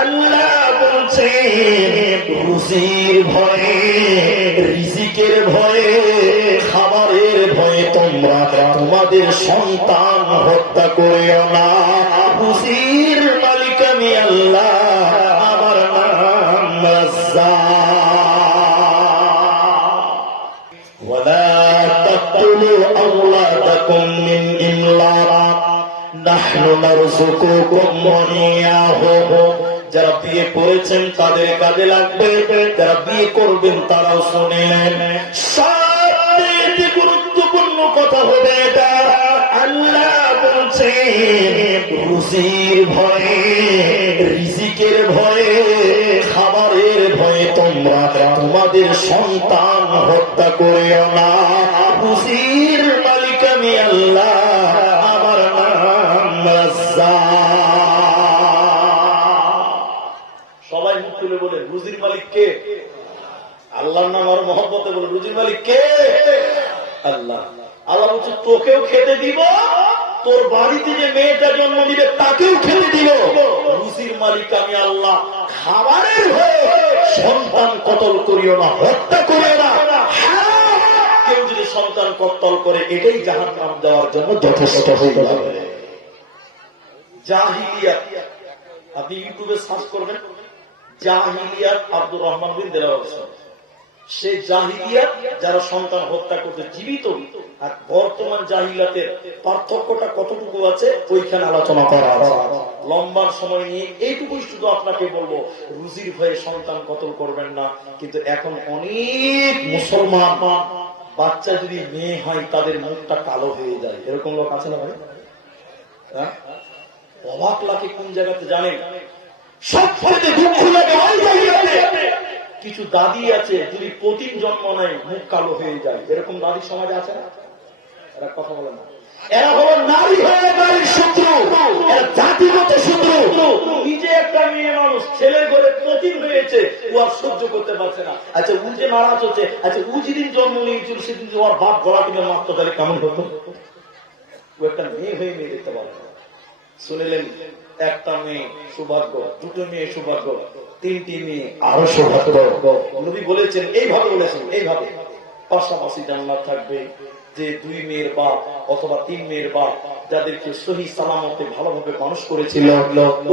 আল্লাহ বলছেন রুজির ভয়ে, রিজিকের ভয়ে, খাবারের ভয়ে তোমরা তোমাদের সন্তান হত্যা করিও না। রুজির মালিক আমি আল্লাহ, আমার নাম রাজ্জাক। ওয়ালা তাকতুলু আওলাদাকুম মিন ইমলাক নাহনু নারযুকুকুম ওয়া ইয়্যাহুম। যারা বিয়ে করেছেন তাদের কাজে লাগবে, যারা বিয়ে করবেন তারাও শুনেন। সবচেয়ে গুরুত্বপূর্ণ কথা হবে এটা, আল্লাহ বলছেন রুজির ভয়ে, রিজিকের ভয়ে, খাবারের ভয়ে তোমরা তোমাদের সন্তান হত্যা করিও না। রুজির মালিক আমি আল্লাহ, আমার নাম রাজ্জাক। সবাই মুখ তুলে বলে রুজির মালিক কে? আল্লাহর নাম আর মহব্বতে বলে রুজির মালিক কে? আল্লাহ। আল্লাহ বলছে তোকেও খেতে দিব, তোর বাড়িতে যে মেয়েটা জন্ম দিবে তাকেও খেতে দিব। রুজির মালিক আমি আল্লাহ। খাবারের হয়ে সন্তান কতল করিও না, হত্যা করিও না। কেউ যদি সন্তান কতল করে এটাই জাহান্নাম দেওয়ার জন্য যথেষ্ট হয়ে যাবে। জাহিলিয়াত, আপনি ইউটিউবে সার্চ করবেন জাহিলিয়াত আব্দুর রহমান বিন দেলাওয়ার। সেই জাহিলিয়াত যারা সন্তান হত্যা করতে জীবিত, আর বর্তমান জাহিলিয়াতের পার্থক্যটা কতটুকু আছে ওইখানে আলোচনা করা আছে। লম্বা সময় নিয়ে এইটুকুই শুধু আপনাকে বলবো, রুজির ভয়ে সন্তান কতল করবেন না। কিন্তু এখন অনেক মুসলমান বাচ্চা যদি মেয়ে হয় তাদের মুখটা কালো হয়ে যায়, এরকম লোক আছে না ভাই? অবাক লাগে কোন জায়গাতে জানেন? সবচেয়ে দুঃখ লাগে ওই জায়গাতে কিছু দাদি আছে যদি প্রতিম জন্ম নেয় মুখ কালো হয়ে যায়, এরকম দাদি সমাজে আছে না? এরা কথা বলে না। এরা হলো নারী হয়ে নারীর শত্রু, এরা জাতিগত শত্রু। নিজে একটা মেয়ে মানুষ ছেলের ঘরে প্রতিম হয়েছে, ও আর সহ্য করতে পারছে না। আচ্ছা উ যে নারাজ হচ্ছে, আচ্ছা উ যেদিন জন্ম নিয়েছিল সেদিন ওর বাপ গলা কিনে মারতো, তাহলে কেমন হতো? ও একটা মেয়ে হয়ে মেয়ে দেখতে পারে না। শুনলেন একটা মেয়ে সৌভাগ্য, দুটো মেয়ে সৌভাগ্য, তিনটি মেয়ে আরো সৌভাগ্য। নবী বলেছেন এইভাবে, বলেছেন এইভাবে পাশাপাশি জান্নাত থাকবে যে দুই মেয়ের বাপ অথবা তিন মেয়ের বাপ যাদেরকে সহি সালামতে ভালোভাবে মানুষ করেছিল,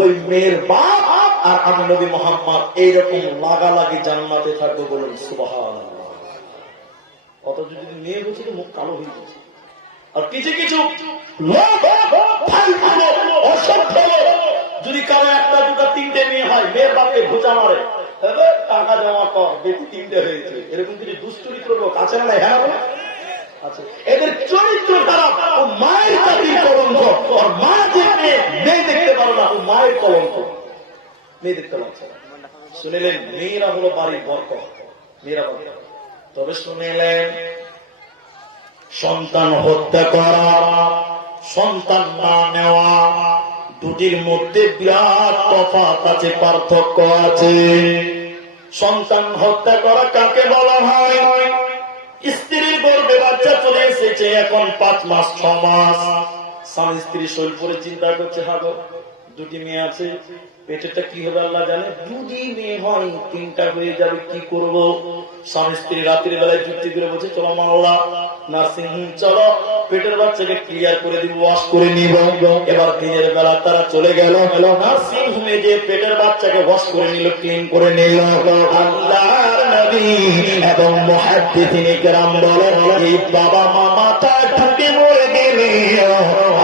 ওই মেয়ের বাপ আর আমি নবী মুহাম্মদ এইরকম লাগালাগি জান্নাতে থাকবো। বলুন সুবহানাল্লাহ। অথচ যদি মেয়ে বলছিল মুখ কালো হয়ে গেছে। আর কিছু কিছু যদি কারো একটা দুটা তিনটে মেয়ে হয়, মেয়ের বাপকে ভোজা মারে, টাকা জমা কর, বেশি তিনটে হয়েছে, এরকম কিছু দুশ্চরিত্র লোক আছে না? হ্যাঁ আছে। এদের চরিত্র খারাপ, ও মায়ের জাতির কলঙ্ক। আর মা যে মেয়ে দেখতে পারো না, ও মায়ের কলঙ্ক, মেয়ে দেখতে পাচ্ছে না। শুনিলেন মেয়েরা হলো বাড়ির বরকত, মেয়েরা বরকত। তবে শুনিলেন সন্তান হত্যা করা, সন্তান না নেওয়া, দুটির মধ্যে বিরাট তফাৎ আছে, পার্থক্য আছে। সন্তান হত্যা করা কাকে বলা হয়? স্ত্রীর গর্ভে বাচ্চা চলে এসেছে, এখন 5 মাস 6 মাস, স্বামী স্ত্রী শৈল পরে চিন্তা করছে, হাগো দুটি মেয়ে আছে, পেটেটা কি হবে আল্লাহ জানে, দুটি মেয়ে হয় 3টা হয়ে যাবে, কি করব? স্বামী স্ত্রী রাত্রির বেলায় যুক্তি করে বলছে, চলো মাওলা নার্সিং হোম চলো, পেটের বাচ্চাকে ক্লিয়ার করে দিব, ওয়াশ করে নিব। এবার দিনের বেলা তারা চলে গেল নার্সিং হোমে, যে পেটের বাচ্চাকে ওয়াশ করে নিল, ক্লিন করে নিল। আল্লাহর নবী এবং মুহাদ্দিসিন কেরাম বলেন, এই বাবা মা মাথা ঢুকে মরে গেলে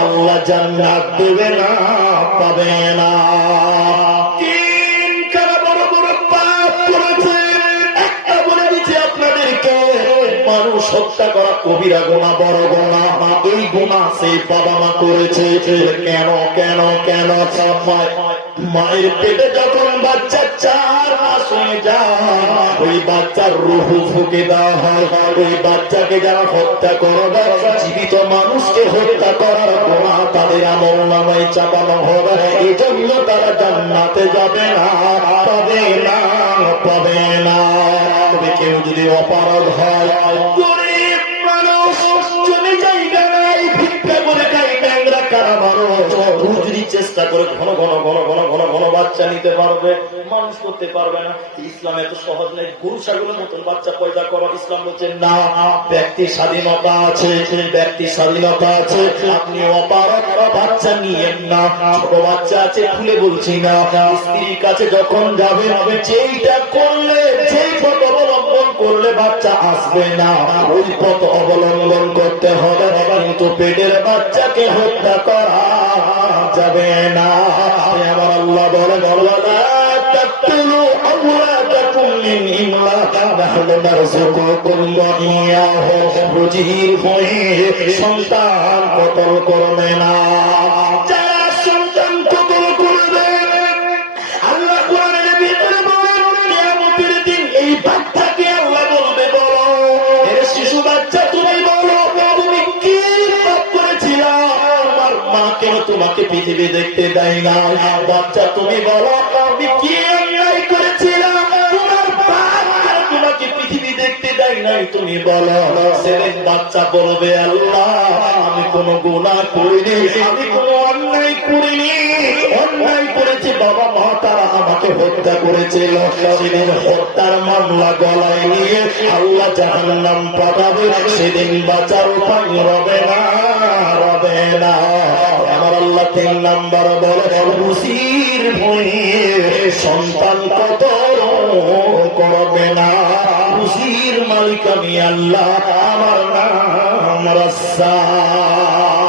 আল্লাহ জান্নাত দেবে না, পাবে না। মানুষ হত্যা করা কবিরা গুনাহ, বড় গুনাহ। এই গুনাহ সেই বাবা মা করেছে। কেন কেন কেন? মায়ের পেটে যখন বাচ্চা 4 মাস হয়ে যায়, ওই বাচ্চার রূহ ফুঁকে দেওয়া হয়। ওই বাচ্চাকে যারা হত্যা করবে, জীবিত মানুষকে হত্যা করার গুনাহ তাদের আমলনামায় চাপানো হবে। এই জন্য তারা জান্নাতে যাবে না, পাবে না, পাবে না। তবে কেউ যদি অপরাধ হয়, গরিব মানুষ জমি জায়গা নাই, ভিক্ষা করে খাই, ট্যাংরা কারা মানুষ যদি চেষ্টা করে ঘন ঘন ঘন ঘন ঘন ঘন বাচ্চা নিতে পারবে, মানুষ করতে পারবে না। ইসলাম এত সহজ নেই গরু ছাগলের মতন বাচ্চা পয়দা করো। ইসলাম বলছে না, ব্যক্তির স্বাধীনতা আছে, ব্যক্তির স্বাধীনতা আছে। আপনি অপারক বাচ্চা নিয়েন না। ছোট বাচ্চা আছে খুলে বলছি না, স্ত্রীর কাছে যখন যাবে যেইটা করলে, যেই পথ অবলম্বন করলে বাচ্চা আসবে না, ওই পথ অবলম্বন করতে হবে। কিন্তু পেটের বাচ্চাকে হত্যা করা যাবে না। আমার আল্লাহ বলে সন্তান কতল করবে না। যারা সন্তান কতল করবে, আল্লাহ কোরআনের ভিতরে বলেন কিয়ামতের দিন এই বাচ্চাকে আল্লাহ বলবে, বলো এর শিশু বাচ্চা তুমি বলো তুমি কি পাপ করেছিলা, আমার মা কেন তোমাকে পৃথিবী দেখতে দেয় না। বাচ্চা তুমি বলো তুমি কি অন্যায় করেছিলা, তোমার বাপ তোমাকে পৃথিবী দেখতে দেয় নাই, তুমি বলো। ছেলের বাচ্চা বলবে আল্লাহ আমি কোনো গুনাহ করিনি, আমি কোনো অন্যায় করিনি, অন্যায় করেছি বাবা মা তারা আমাকে হত্যা করেছিল। সেদিন হত্যার মামলা গলায় নিয়ে আল্লাহ জাহান্নাম পাঠাবে, সেদিন বাঁচার উপায় রবে না, রবে না। আমার আল্লাহ 3 নাম্বার বলে রুজির ভয়ে সন্তান কত করবে না। রুজির মালিক আমি আল্লাহ, আমার নাম রাজ্জাক।